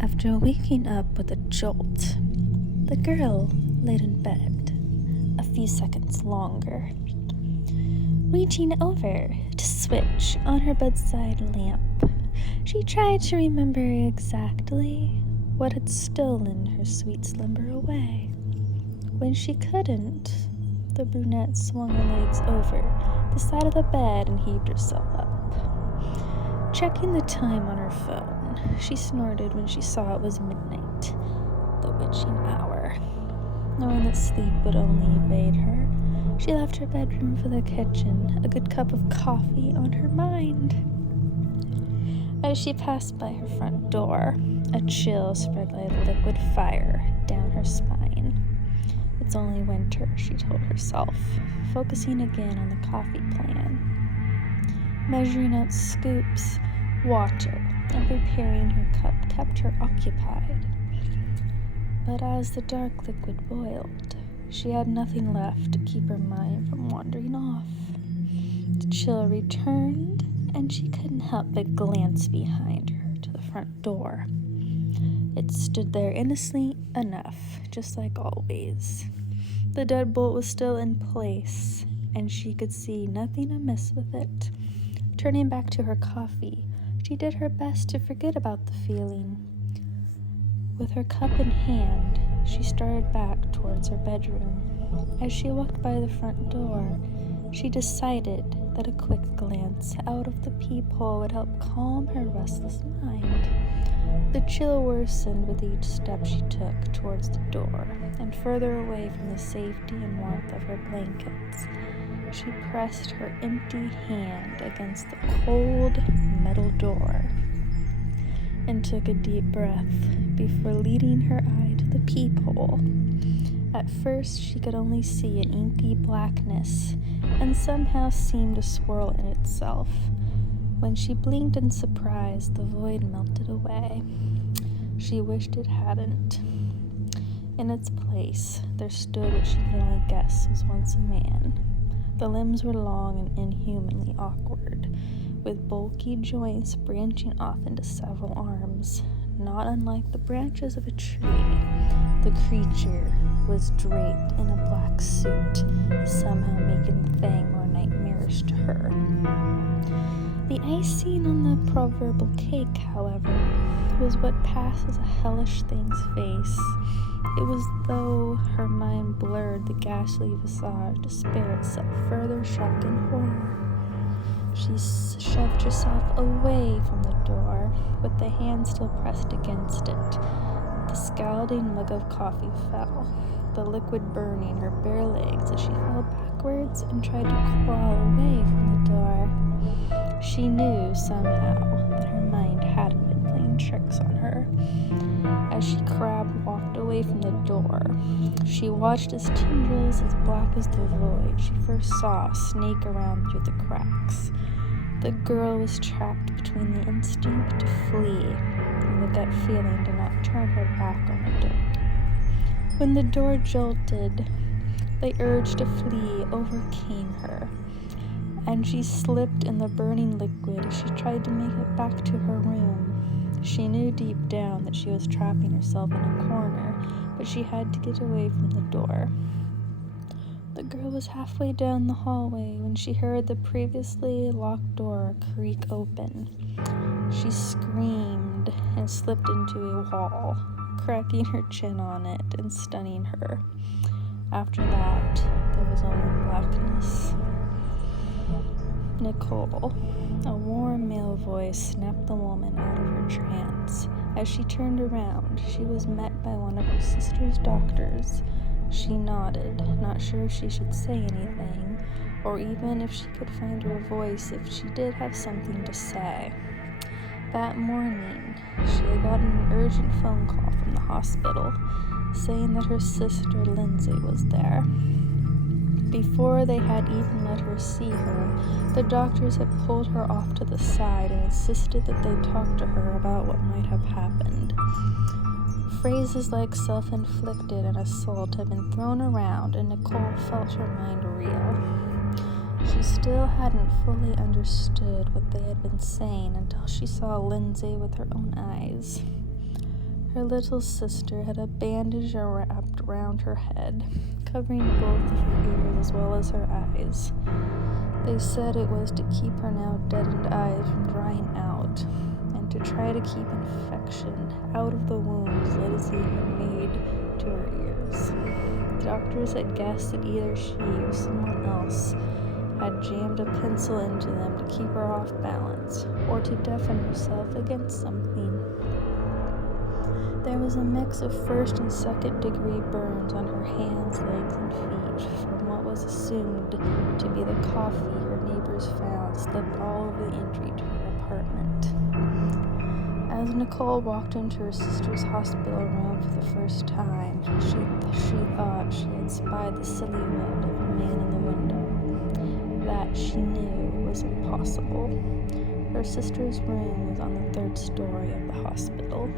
After waking up with a jolt, the girl laid in bed a few seconds longer, reaching over to switch on her bedside lamp. She tried to remember exactly what had stolen her sweet slumber away. When she couldn't, the brunette swung her legs over the side of the bed and heaved herself up. Checking the time on her phone, she snorted when she saw it was midnight, the witching hour. Knowing that sleep would only evade her, she left her bedroom for the kitchen, a good cup of coffee on her mind. As she passed by her front door, a chill spread like liquid fire down her spine. It's only winter, she told herself, focusing again on the coffee plan. Measuring out scoops, water, and preparing her cup kept her occupied. But as the dark liquid boiled, she had nothing left to keep her mind from wandering off. The chill returned, and she couldn't help but glance behind her to the front door. It stood there innocently enough, just like always. The deadbolt was still in place, and she could see nothing amiss with it. Turning back to her coffee, she did her best to forget about the feeling. With her cup in hand, she started back towards her bedroom. As she walked by the front door, she decided that a quick glance out of the peephole would help calm her restless mind. The chill worsened with each step she took towards the door, and further away from the safety and warmth of her blankets. She pressed her empty hand against the cold metal door and took a deep breath before leading her eye to the peephole. At first, she could only see an inky blackness and somehow seemed to swirl in itself. When she blinked in surprise, the void melted away. She wished it hadn't. In its place, there stood what she could only guess was once a man. The limbs were long and inhumanly awkward, with bulky joints branching off into several arms. Not unlike the branches of a tree, the creature was draped in a black suit, somehow making the thing more nightmarish to her. The icing on the proverbial cake, however, was what passed as a hellish thing's face. It was though her mind blurred the ghastly visage to spare itself further shock and horror. She shoved herself away from the door, with the hand still pressed against it. The scalding mug of coffee fell, the liquid burning her bare legs as she fell backwards and tried to crawl away from the door. She knew somehow that her mind hadn't been playing tricks on her. As she walked away from the door, she watched as tendrils as black as the void she first saw snake around through the cracks. The girl was trapped between the instinct to flee and the gut feeling to not turn her back on the door. When the door jolted, the urge to flee overcame her, and she slipped in the burning liquid as she tried to make it back to her room. She knew deep down that she was trapping herself in a corner, but she had to get away from the door. The girl was halfway down the hallway when she heard the previously locked door creak open. She screamed and slipped into a wall, cracking her chin on it and stunning her. After that, there was only blackness. Nicole, a warm male voice, snapped the woman out of her trance. As she turned around, she was met by one of her sister's doctors. She nodded, not sure if she should say anything, or even if she could find her voice if she did have something to say. That morning, she had gotten an urgent phone call from the hospital, saying that her sister Lindsay was there. Before they had even let her see her, the doctors had pulled her off to the side and insisted that they talk to her about what might have happened. Phrases like self-inflicted and assault had been thrown around, and Nicole felt her mind reel. She still hadn't fully understood what they had been saying until she saw Lindsay with her own eyes. Her little sister had a bandage wrapped around her head, covering both of her ears as well as her eyes. They said it was to keep her now deadened eyes from drying out, and to try to keep infection out of the wounds Lizzie had made to her ears. The doctors had guessed that either she or someone else had jammed a pencil into them to keep her off balance, or to deafen herself against something. There was a mix of first and second degree burns on her hands, legs, and feet from what was assumed to be the coffee her neighbors found slipped all over the entry to her apartment. As Nicole walked into her sister's hospital room for the first time, she thought she had spied the silhouette of a man in the window. That, she knew, was impossible. Her sister's room was on the 3rd story of the hospital.